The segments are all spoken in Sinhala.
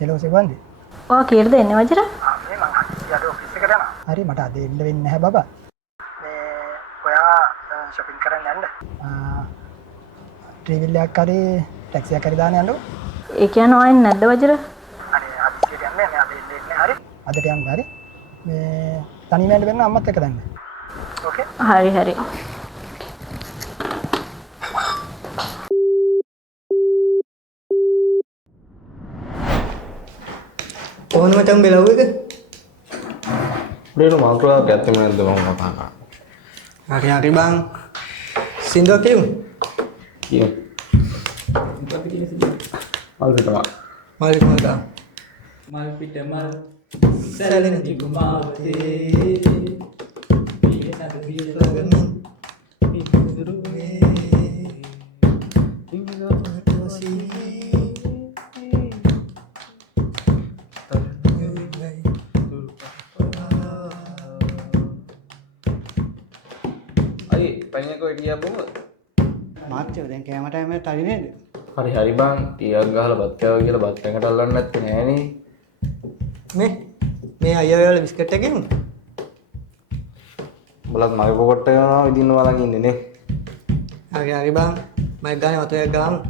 හෙලෝ සිවන්දි. ඔයා කීයටද එන්නේ වජිර? මේ මං අද ඔෆිස් එකට යනවා. හරි මට අද එන්න වෙන්නේ නැහැ බබා. මේ ඔයා shopping කරන්න යන්න. ට්‍රැවල් එකක් හරි ටැක්සි එකක් හරි දාන්න යන්නකො. ඒ කියන්නේ ඔයා එන්නේ නැද්ද වජිර? අනේ අදිසියට යන්නේ නැහැ. අද එන්නේ නැහැ හරි. අදට යන්න හරි. මේ තනියම යන්න බැන්න අම්මත් එක්ක දැන්න. ඕකේ. හරි හරි. කොහොමද මචං බෙලව් එක? උඩේට මාක්‍රෝවක් ඇත්තම නැද්ද මම කතා කරා. හරි හරි බං. සින්දුවක් කියමු. කියමු. මල් පිටවා. මල් කොහොමද? මල් පිට මල් සැලෙන දිගුමාවතේ පිය සඳ දියලගමින් පයින්නකෝ හිටියා බොමු. මාත්‍යෝ දැන් කැම ටයිම් එකට හරි නේද? හරි හරි බං ටිකක් ගහලා බත් කෑවා කියලා බත් කැකට අල්ලන්න නැත්තේ නෑනේ. මේ අයියා වල බිස්කට් එක ගෙමු. බලත් මගේ පොකට් එක යනවා විදින්න බලන් ඉන්නේ නේ. හරි හරි බං. මම ගානේ වතුරක් ගාමු.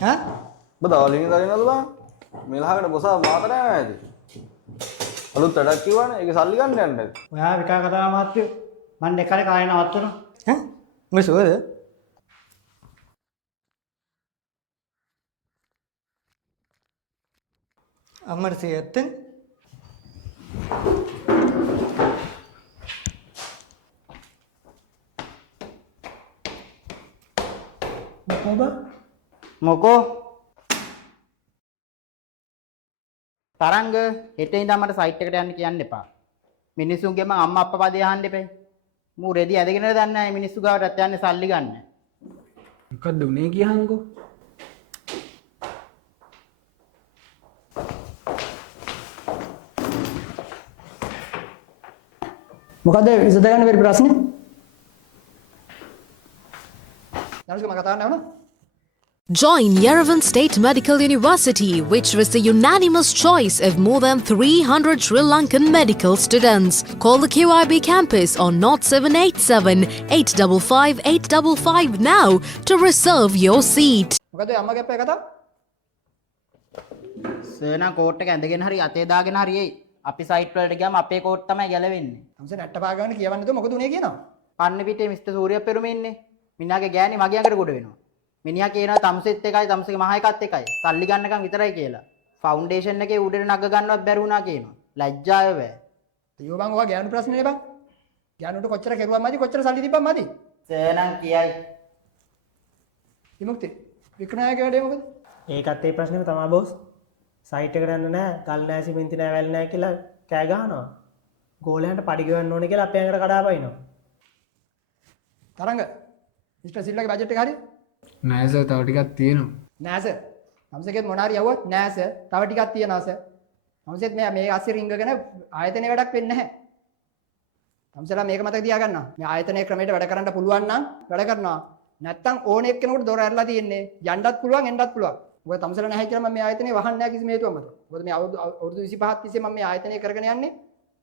හා? ඔබ දවල්ින් දරිනවද බං? මෙලහකට බොසා මාතර යනවා ඇති. අලුත් වැඩක් කිව්වනේ. ඒකේ සල්ලි ගන්න යන්නද? ඔයා විකාර කතා මාත්‍යෝ. මම දෙකරේ කාය නවත්තනවා. ඈ? මොකද සුවද? අම්මට සියත්තනේ. මොකෝ තරංග හෙට ඉඳන් මට සයිට් එකට යන්න කියන්න එපා. මිනිස්සුන්ගේ මං අම්මා අප්පා පදේ අහන්න එපා. මූ රෙදි ඇදගෙනද දන්නේ නැහැ මිනිස්සු ගාවටත් යන්නේ සල්ලි ගන්න. මොකද්ද උනේ කියහන්කෝ මොකද විසඳගන්න බැරි ප්‍රශ්නේ? යාළුවෝ මම කතා කරනවා. Join Yerevan State Medical University, which was the unanimous choice of more than 300 Sri Lankan medical students. Call the QIB campus on 0787 855 855 now to reserve your seat. මොකද අම්මගේ අපේ කතාව? සර්නා කෝට් එක ඇඳගෙන හරි අතේ දාගෙන හරි එයි. අපි සයිට් වලට ගියාම අපේ කෝට් තමයි ගැලවෙන්නේ. අම්සේ නැට්ට පා ගන්න කියවන්නද මොකද උනේ කියනවා? පන්න පිටේ මිස්ටර් සූර්ය පෙරුම ඉන්නේ. මිනාගේ ගෑණි මගේ අඟට ගොඩ වෙනවා. මිනිහා කියනවා තම්සෙත් එකයි තම්සගේ මහ එකත් එකයි. සල්ලි ගන්නකම් විතරයි කියලා. ෆවුන්ඩේෂන් එකේ උඩට නග ගන්නවත් බැරි වුණා කියනවා. ලැජ්ජාව බෑ. අයියෝ බං ඔයා ගෑනු ප්‍රශ්නේ බං. ගෑනුට කොච්චර කෙරුවා මදි කොච්චර සල්ලි තිබ්බා මදි. සර්නම් කියයි. විමුක්ති වික්‍රනායක වැඩේ මොකද? ඒකත් ඒ ප්‍රශ්නේම තමයි බොස්. සයිට් එකට යන්න නෑ, කල් නෑ, සිමෙන්ති නෑ, වැල් නෑ කියලා කෑ ගහනවා. ගෝලයන්ට පඩි ගෙවන්න ඕනේ කියලා අපේ අඟට කඩා බයිනවා. තරංග මිස්ටර් සිල්ලාගේ බජට් එක හරියද? නෑ සර් තව ටිකක් තියෙනවා නෑ සර්. හම්සකෙත් මොනාරි යවුවත් නෑ සර්. තව ටිකක් තියනවා සර්. හම්සෙත් මේ ASCII රින්ගගෙන ආයතනයේ වැඩක් වෙන්නේ නැහැ. හම්සලා මේක මතක තියාගන්න. මේ ආයතනයේ ක්‍රමයට වැඩ කරන්න පුළුවන් නම් වැඩ කරනවා. නැත්තම් ඕන එක්කෙනෙකුට දොර ඇරලා තියෙන්නේ යන්නත් පුළුවන් එන්නත් පුළුවන්. මොකද තමුසල නැහැ කියලා මම මේ ආයතනේ වහන්නේ නැහැ කිසිම හේතුවක් මත. මොකද මේ අවුරුදු 25ක් තිස්සේ මම මේ ආයතනය කරගෙන යන්නේ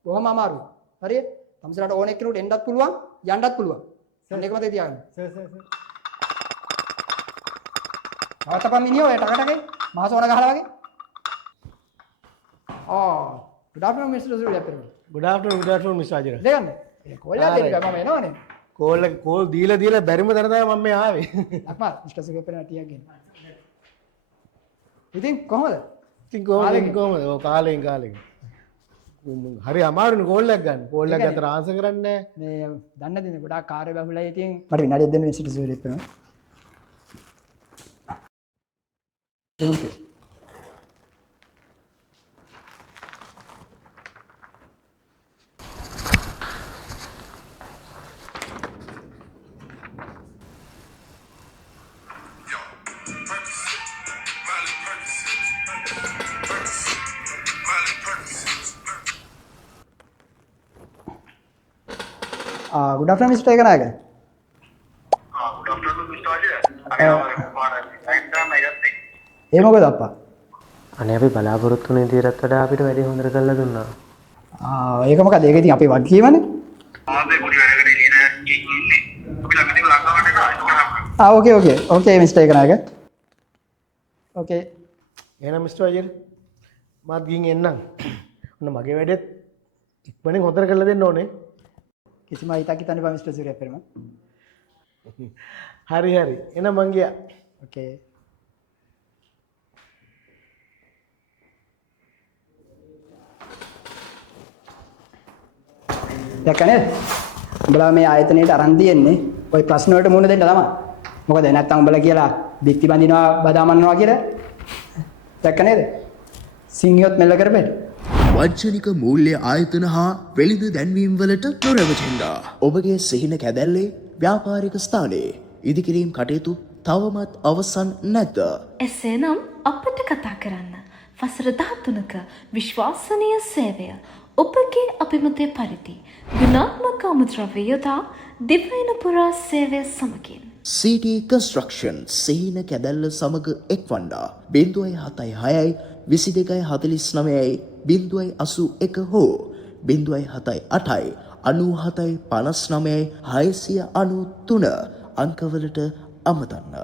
බොහොම අමාරුයි. හරිද? තමුසලට ඕන එක්කෙනෙකුට එන්නත් පුළුවන් යන්නත් පුළුවන්. සර් ඒක මතේ තියාගන්න. සර්. ආතපම් මිනිහෝ ඒ ටකටකේ මහසෝන ගහලා වගේ. good afternoon Mr. Surya Peruma. good afternoon Mr. Ajira. දෙගන්න. ඒ කොල්ලා දෙන්න මම එනවනේ. කෝල් දීලා බැරිම තැන තමයි මම මේ ආවේ. අක්මා Mr. Surya Peruma ටිකක් ගෙන්න. ඉතින් කොහොමද? ඉතින් කොහොමද? ඔය කාලෙන්. හරි අමාරුනේ කෝල් එකක් ගන්න. කෝල් එකක් අතර ආන්සර් කරන්නේ නැහැ. මේ දන්න දින ගොඩාක් කාර්ය බහුලයි ඉතින් මට විනාඩියක් දෙන්න Mr. Surya Peruma. Okay. Good afternoon, Mr. Ekanaga. Good afternoon, Mr. Ajay. ඒ මොකද අප්පා? අනේ අපි බලාපොරොත්තු වෙන විදිහට වඩා අපිට වැඩි හොඳට කරලා දුන්නා. ඒක මොකද? ඒක ඉතින් අපේ වගකීමනේ. ආදේ පොඩි වැඩකට එළියට ඉන්නේ. අපි ළඟදී ලංකාවට එනවා. Okay, Mr. Ekanaga. Okay. එහෙනම් මිස්ටර් අජර් මාත් ගිහින් එන්නම්. ඔන්න මගේ වැඩෙත් ඉක්මනින් හොඳට කරලා දෙන්න ඕනේ. කිසිම හිතක් හිතන්න බෑ Mr. Surya Peruma. හරි. එහෙනම් මං ගියා. Okay. දැක්කනේ? උඹලා මේ ආයතනයේට අරන් තියෙන්නේ ওই ප්‍රශ්න වලට මුහුණ දෙන්න තමයි. මොකද නැත්තම් උඹලා කියලා බිත්ති බඳිනවා බදාමන්නවා කියලා. දැක්ක නේද? සිංහියොත් මෙල්ල කරපෙන්න. වංචනික මූල්‍ය ආයතන හා වෙළඳ දැන්වීම් වලට නොරැවටෙන්න. ඔබගේ සිහින කැදැල්ලේ ව්‍යාපාරික ස්ථානයේ ඉදිකිරීම් කටයුතු තවමත් අවසන් නැද්ද? එසේනම් අපට කතා කරන්න. වසර 13ක විශ්වාසනීය සේවය ඔබගේ අභිමතය පරිදි ගුණාත්මක අමුද්‍රව්‍ය යොදා දිවයින පුරා සේවය සමගින් CT Construction සිහින කැදැල්ල සමග එක්වන්න 076 2249 081 හෝ 078 97 59 693 අංකවලට අමතන්න.